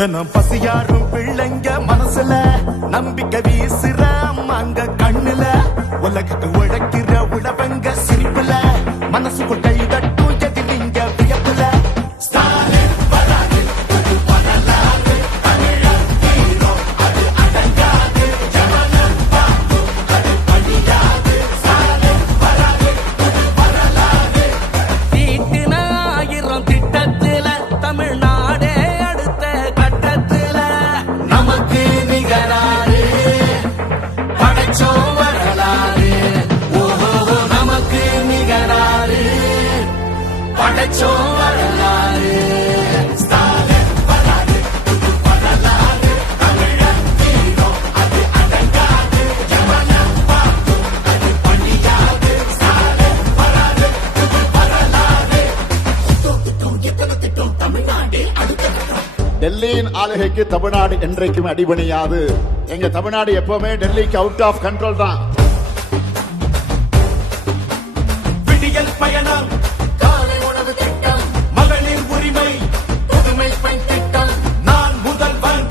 தினம் பசியாரும் பிள்ளைங்க மனசுல நம்பிக்கை வீசுற அம்மாங்க கண்ணுல உலகத்துக்கு உழைக்கிற உழவங்க சிரிப்புல மனசுக்குள் கை தட்டும் எதிரிங்க வியப்புல டெல்லியின் ஆளுகைக்கு தமிழ்நாடு என்றைக்கும் அடிபணியாது. எங்க தமிழ்நாடு எப்பவுமே டெல்லிக்கு அவுட் ஆஃப் கண்ட்ரோல் தான். விடியல் பயணம், காலை உணவு திட்டம், மகளிர் உரிமை, புதுமை பெண் திட்டம், நான் முதல்வன்,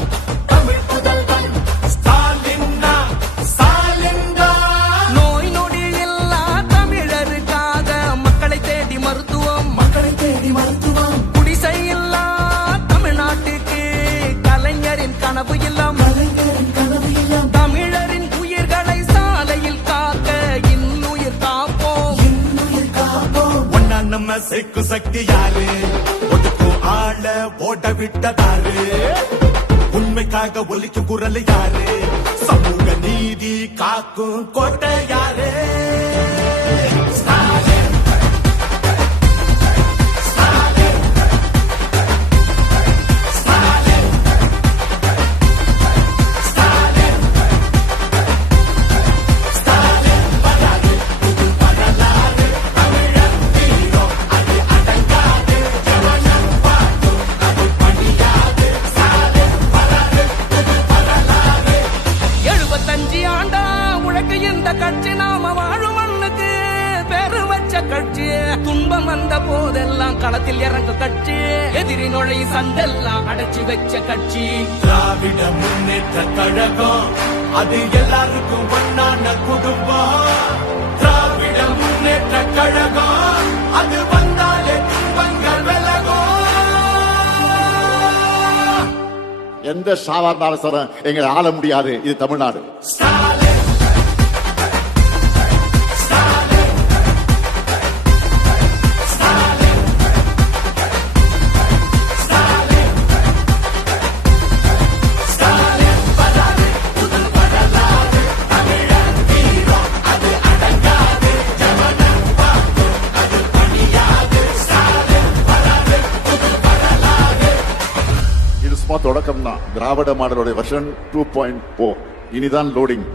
தமிழ் முதல்வன், ஸ்டாலின்னா, ஸ்டாலின்னா. நோய் நொடி இல்லா தமிழருக்காக மக்களை தேடி மருத்துவம், மக்களை தேடி மருத்துவம், குடிசை இல்லா தமிழ்நாட்டுக்கு கலைஞரின் கனவு இல்லம், கலைஞரின் கனவு இல்லம், தமிழரின் உயிர்களை சாலையில் காக்க இன்னுயிர் காப்போம், இன்னுயிர் காப்போம். ஒன்னா நம்ம சேர்க்கு சக்தி யாரு, ஒதுக்கும் ஆள ஓட விட்டதாரு, உண்மைக்காக ஒலிக்கும் குரல் யாரு, சமூக நீதி காக்கும் கோட்டை யாரு. கட்சி நாம வாழும் மண்ணுக்கு பேரு வச்ச கட்சி, துன்பம் வந்த போதெல்லாம் களத்தில் இறங்க கட்சி, எதிரி நுழை சண்டெல்லாம் அடைச்சி வச்ச கட்சி. திராவிட முன்னேற்ற கழகம் அது எல்லாருக்கும் ஒன்னான குடும்பம். திராவிட முன்னேற்ற கழகம் அது வந்தாலே துன்பங்கள் விலகும். எந்த சாதாரண அரசரும் எங்களை ஆள முடியாது. இது தமிழ்நாடு. தொடக்கம் தான். திராவிட மாடலுடைய வெர்ஷன் 2.0 இனிதான் லோடிங்.